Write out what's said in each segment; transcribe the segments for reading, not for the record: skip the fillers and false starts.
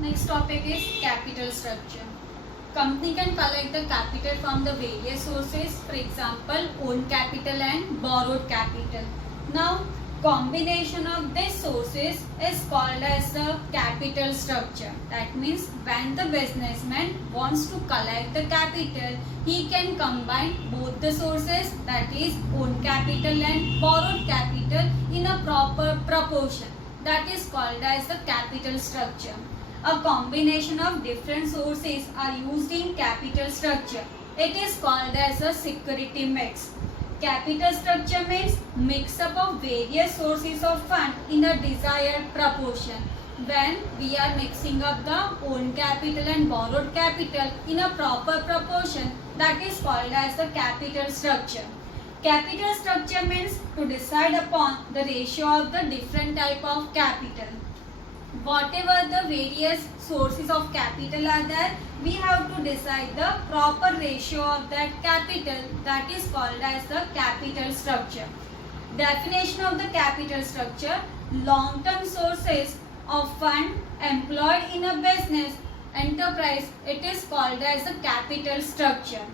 Next topic is capital structure. Company can collect the capital from the various sources, for example, own capital and borrowed capital. Now, combination of these sources is called as the capital structure. That means when the businessman wants to collect the capital, he can combine both the sources, that is own capital and borrowed capital, in a proper proportion. That is called as the capital structure. A combination of different sources are used in capital structure. It is called as a security mix. Capital structure means mix up of various sources of fund in a desired proportion. When we are mixing up the own capital and borrowed capital in a proper proportion, that is called as the capital structure. Capital structure means to decide upon the ratio of the different type of capital. Whatever the various sources of capital are there, we have to decide the proper ratio of that capital, that is called as the capital structure. Definition of the capital structure: long-term sources of fund employed in a business enterprise, it is called as the capital structure.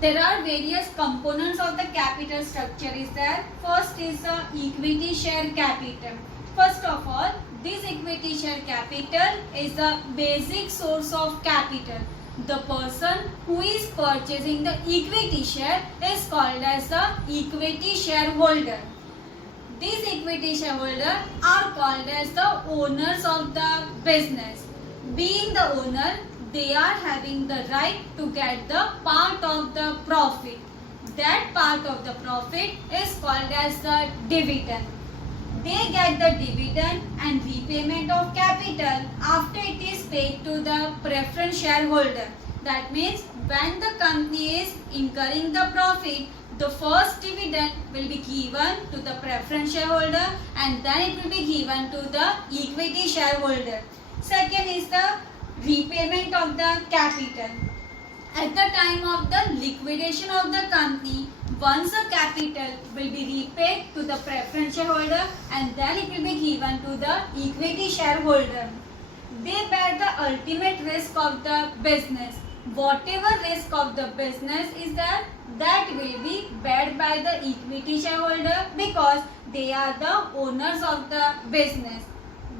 There are various components of the capital structure is there. First is the equity share capital. First of all, this equity share capital is the basic source of capital. The person who is purchasing the equity share is called as the equity shareholder. These equity shareholders are called as the owners of the business. Being the owner, they are having the right to get the part of the profit. That part of the profit is called as the dividend. They get the dividend and repayment of capital after it is paid to the preference shareholder. That means when the company is incurring the profit, the first dividend will be given to the preference shareholder and then it will be given to the equity shareholder. Second is the repayment of the capital. At the time of the liquidation of the company, once the capital will be repaid to the preference shareholder and then it will be given to the equity shareholder. They bear the ultimate risk of the business. Whatever risk of the business is there, that will be bared by the equity shareholder because they are the owners of the business.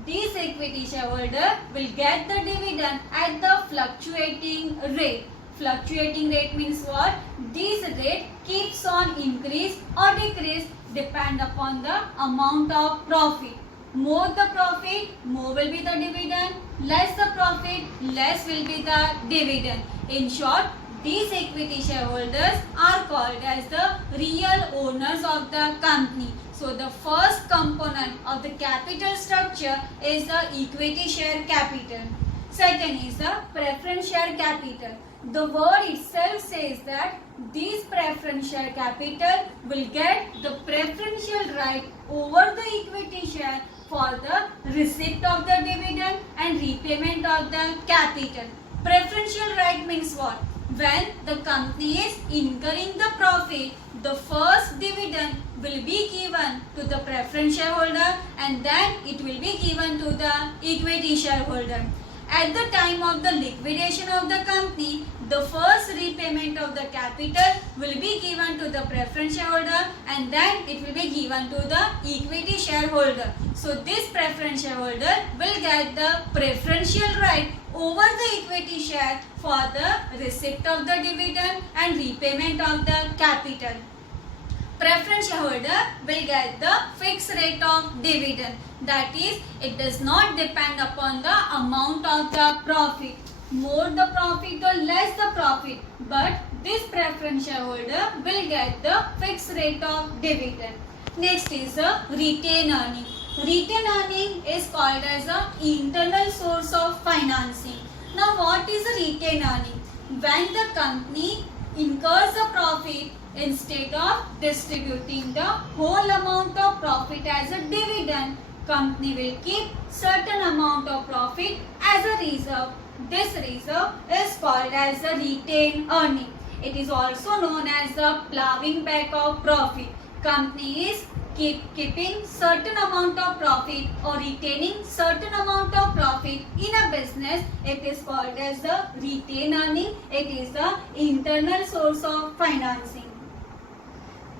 These equity shareholder will get the dividend at the fluctuating rate. Fluctuating rate means what? This rate keeps on increase or decrease depend upon the amount of profit. More the profit, more will be the dividend. Less the profit, less will be the dividend. In short, these equity shareholders are called as the real owners of the company. So the first component of the capital structure is the equity share capital. Second is the preference share capital. The word itself says that this preference share capital will get the preferential right over the equity share for the receipt of the dividend and repayment of the capital. Preferential right means what? When the company is incurring the profit, the first dividend will be given to the preference shareholder and then it will be given to the equity shareholder. At the time of the liquidation of the company, the first repayment of the capital will be given to the preference shareholder and then it will be given to the equity shareholder. So this preference shareholder will get the preferential right over the equity share for the receipt of the dividend and repayment of the capital. Preference shareholder will get the fixed rate of dividend. That is, it does not depend upon the amount of the profit. More the profit or less the profit. But this preference shareholder will get the fixed rate of dividend. Next is a retained earning. Retained earning is called as an internal source of financing. Now what is a retained earning? When the company incurs a profit, instead of distributing the whole amount of profit as a dividend, company will keep certain amount of profit as a reserve. This reserve is called as a retained earning. It is also known as the plowing back of profit. Company is keeping certain amount of profit or retaining certain amount of profit in a business, it is called as the retained earning. It is the internal source of financing.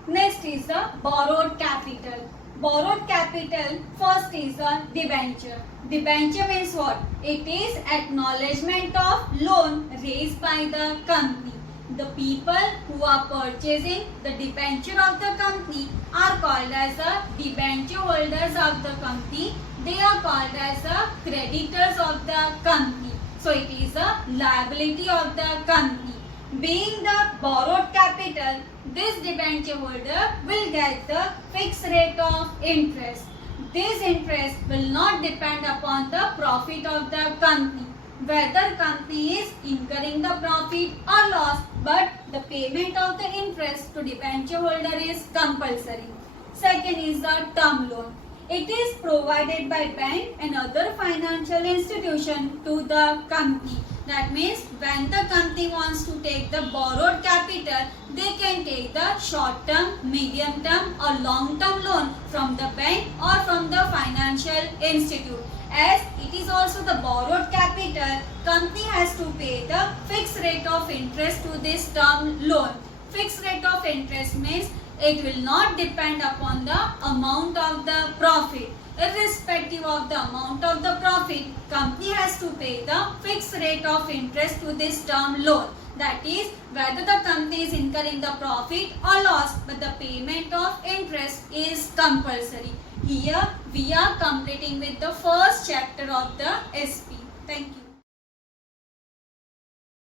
Next is the borrowed capital. Borrowed capital, first is the debenture. Debenture means what? It is acknowledgement of loan raised by the company. The people who are purchasing the debenture of the company are called as the debenture holders of the company. They are called as the creditors of the company. So it is a liability of the company. Being the borrowed capital, this debenture holder will get the fixed rate of interest. This interest will not depend upon the profit of the company, whether company is incurring the profit or loss, but the payment of the interest to debenture holder is compulsory. Second is the term loan. It is provided by bank and other financial institution to the company. That means when the company wants to take the borrowed capital, they can take the short term, medium term or long term loan from the bank or from the financial institute. As it is also the borrowed capital, company has to pay the fixed rate of interest to this term loan. Fixed rate of interest means it will not depend upon the amount of the profit. Irrespective of the amount of the profit, company has to pay the fixed rate of interest to this term loan. That is, whether the company is incurring the profit or loss, but the payment of interest is compulsory. Here we are completing with the first chapter of the SP. Thank you.